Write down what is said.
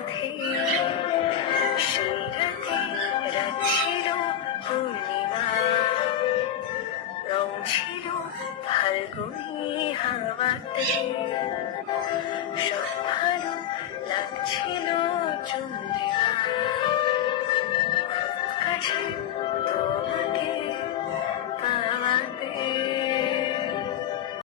সাথে সেই রাতে রাত ছিল পূর্ণিমা, রং ছিল ফাল্গুনি হাওয়াতে, সব ভালো লাগছিল চন্দ্রিমা কাছে